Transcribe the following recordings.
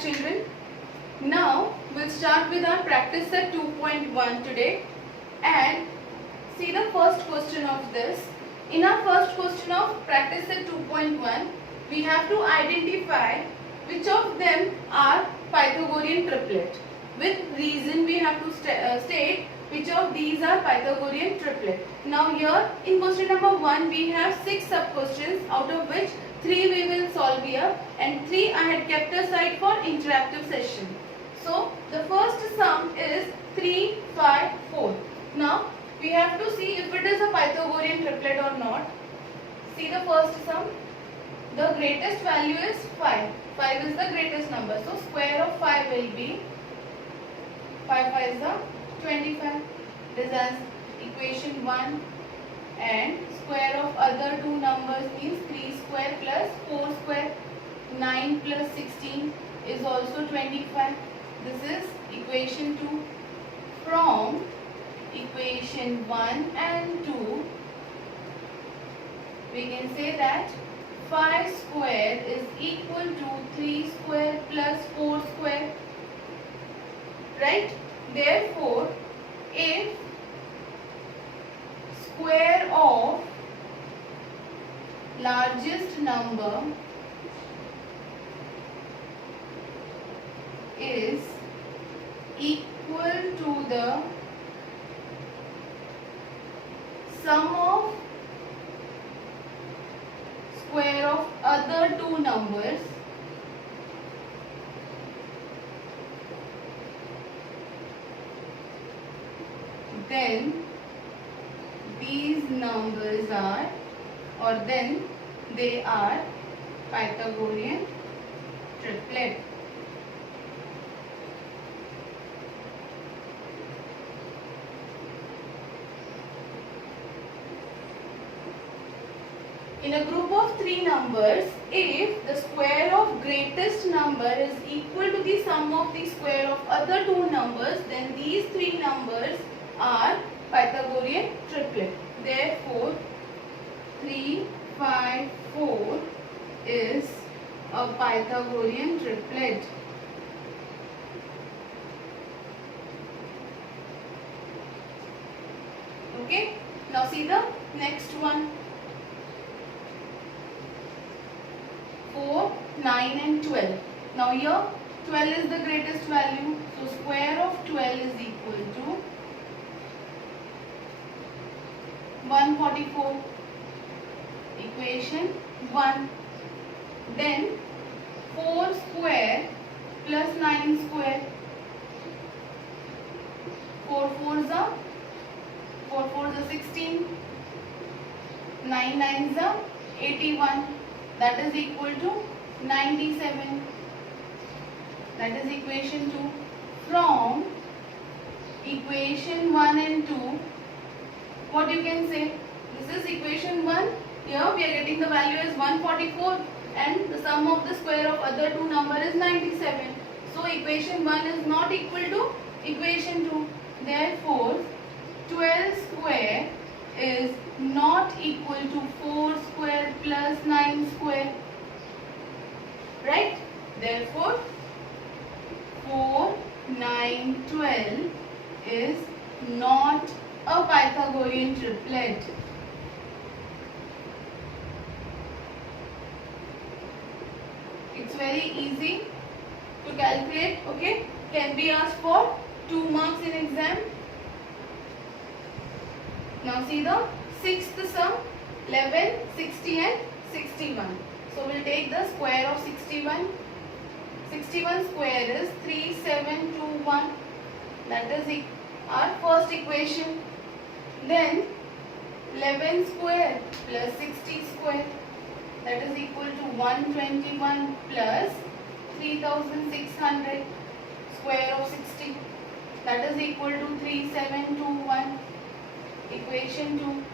back, children. Now we'll start with our practice set 2.1 today, and see the first question of this. In our first question of practice set 2.1, we have to identify which of them are Pythagorean triplet. With reason we have to state which of these are Pythagorean triplet. Now here in question number 1 we have 6 sub questions, out of which 3 we will solve here and 3 I had kept aside for interactive session. So the first sum is 3, 5, 4. Now we have to see if it is a Pythagorean triplet or not. See the first sum. The greatest value is 5. 5 is the greatest number. So square of 5 will be 5 5 is the 25. This is equation 1, and square of other two numbers means 3 square plus 4 square. 9 plus 16 is also 25. This is equation 2. From equation 1 and 2 we can say that 5 square is equal to 3 square plus 4 square, right? Therefore, if square of largest number is equal to the sum of square of other two numbers, then these numbers are, or then they are Pythagorean triplet. In a group of 3 numbers, if the square of greatest number is equal to the sum of the square of other two numbers, then these 3 numbers are Pythagorean triplet. Therefore, 3, 5, 4 is a Pythagorean triplet. Okay, now see the next one. 4, 9 and 12. Now here 12 is the greatest value. So square of 12 is equal to 144. Equation 1. Then 4 square plus 9 square. 4 4s are 4 4s are 16. 9 9s are 81. That is equal to 97. That is equation 2. From equation 1 and 2, what you can say? This is equation 1. Here we are getting the value as 144 and the sum of the square of other two number is 97. So equation 1 is not equal to equation 2. Therefore, 12 square is not equal to 4 square plus 9 square, right? Therefore, 4, 9, 12 is not a Pythagorean triplet. It's very easy to calculate, okay? Can be asked for 2 marks in exam. Now see the sixth sum, 11, 60 and 61. So we'll take the square of 61. 61 square is 3721. That is our first equation. Then 11 square plus 60 square. That is equal to 121 plus 3600 square of 60. That is equal to 3721. Equation 2.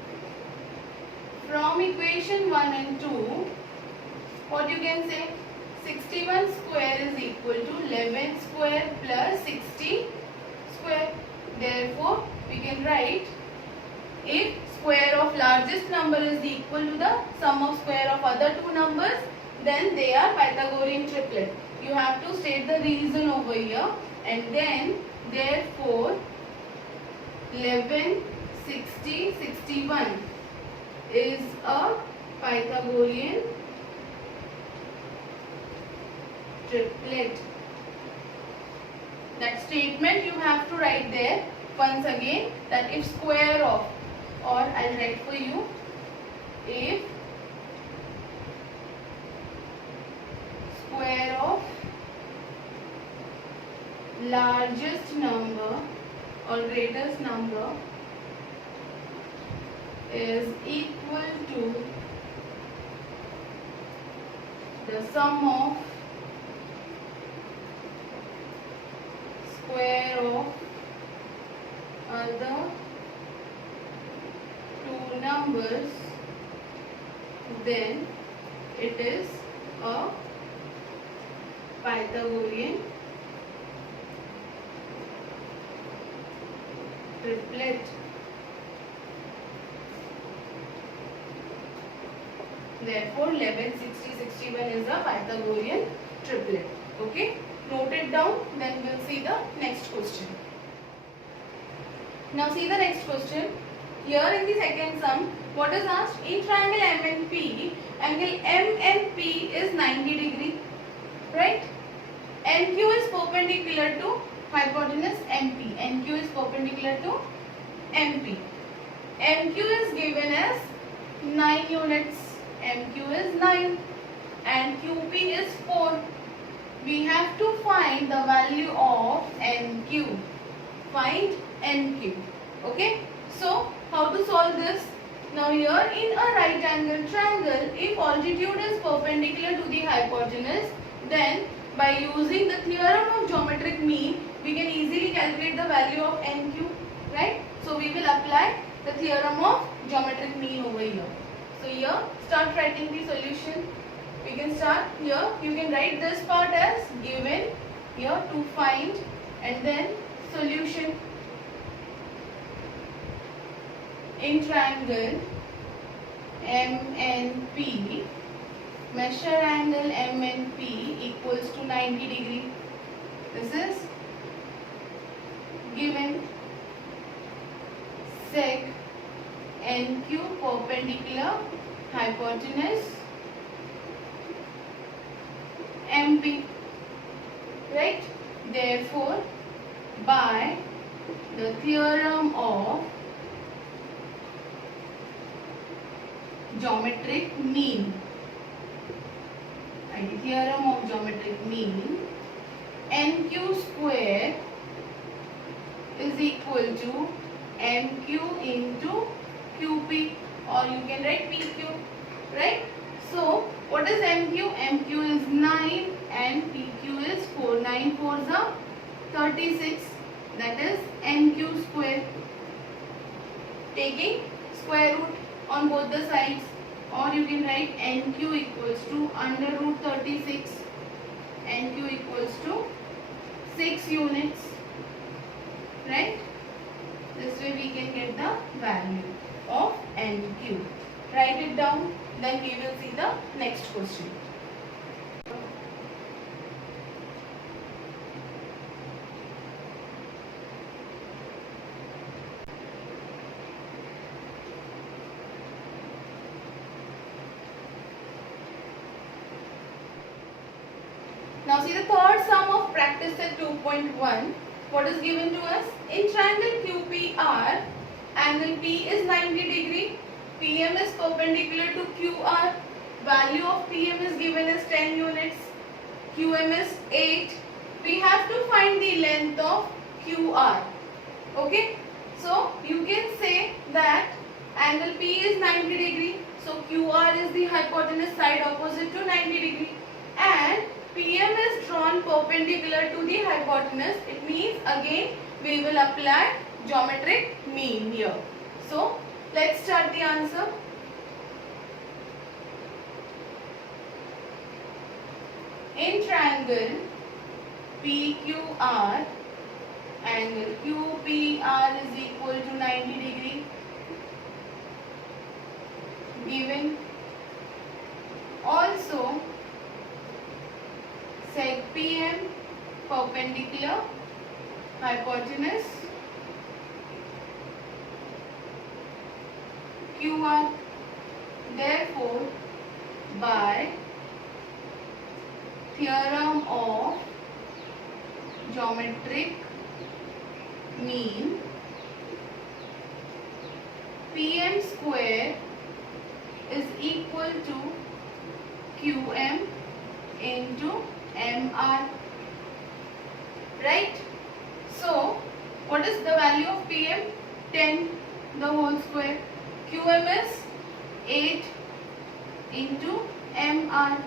From equation 1 and 2, what you can say? 61 square is equal to 11 square plus 60 square. Therefore, we can write, if square of largest number is equal to the sum of square of other two numbers, then they are Pythagorean triplet. You have to state the reason over here, and then therefore 11, 60, 61 is a Pythagorean triplet. That statement you have to write there once again, that if square of, or I'll write for you, if square of largest number or greatest number is equal to the sum of square of other two numbers, then it is a Pythagorean triplet. Therefore 11, 60, 61 is a Pythagorean triplet. Okay, note it down, then we'll see the next question. Now see the next question. Here in the second sum, what is asked? In triangle MNP, angle MNP is 90 degree, right? NQ is perpendicular to hypotenuse MP. NQ is perpendicular to MP. MQ is given as 9 units. MQ is 9 and QP is 4. We have to find the value of NQ. Find NQ. Okay. So, how to solve this? Now here in a right angle triangle, if altitude is perpendicular to the hypotenuse, then by using the theorem of geometric mean, we can easily calculate the value of NQ, right? So we will apply the theorem of geometric mean over here. So here, start writing the solution. We can start here. You can write this part as given here to find, and then solution. In triangle MNP, measure angle MNP equals to 90 degree. This is given. Sec NQ perpendicular hypotenuse MP, right? Therefore, by the theorem of geometric mean, theorem of geometric mean, NQ square is equal to MQ into QP, or you can write PQ, right? So, what is MQ? MQ is 9 and PQ is 4. 9 4s are 36. That is NQ square. Taking square root on both the sides, or you can write NQ equals to under root 36. NQ equals to 6 units, right? This way we can get the value of NQ. Write it down, then we will see the next question. Now see the third sum of practice set 2.1. What is given to us? In triangle QPR, angle P is 90 degree. PM is perpendicular to QR. Value of PM is given as 10 units. QM is 8. We have to find the length of QR. Okay. So you can say that angle P is 90 degree. So QR is the hypotenuse side opposite to 90 degree. And PM is drawn perpendicular to the hypotenuse. It means again we will apply geometric mean here. So let's start the answer. In triangle PQR, angle QPR is equal to 90 degree. Given also sec perpendicular, hypotenuse, QR. Therefore, by theorem of geometric mean, PM square is equal to QM into MR. Right? So, what is the value of PM? 10 the whole square. QM is 8 into MR.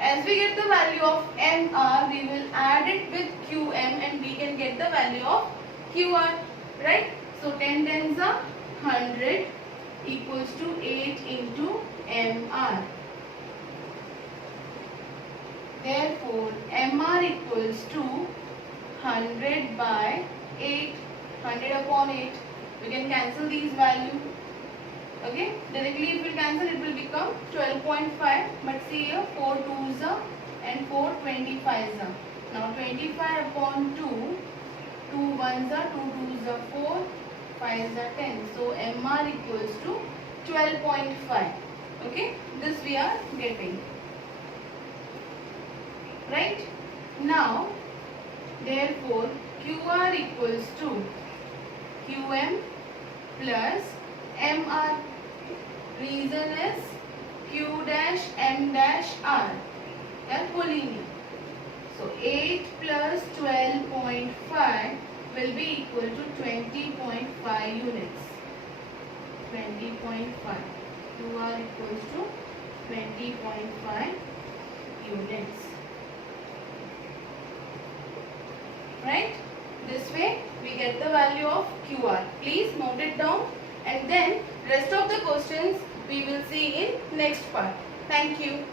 As we get the value of MR, we will add it with QM and we can get the value of QR. Right? So 10 tens are 100 equals to 8 into MR. Therefore, MR equals to 100 by 8. 100 upon 8. We can cancel these values. Okay, directly if we cancel, it will become 12.5. But see here, 4 2s are and 4 25s are. Now 25 upon 2, 2 1s are, 2 2s are 4, 5s are 10. So MR equals to 12.5. Okay, this we are getting. Right? Now, therefore, QR equals to QM plus MR. Reason is Q dash M dash R. They are collinear. So 8 plus 12.5 will be equal to 20.5 units. 20.5. QR equals to 20.5 units. Right? This way we get the value of QR. Please note it down, and then rest of the questions we will see in next part. Thank you.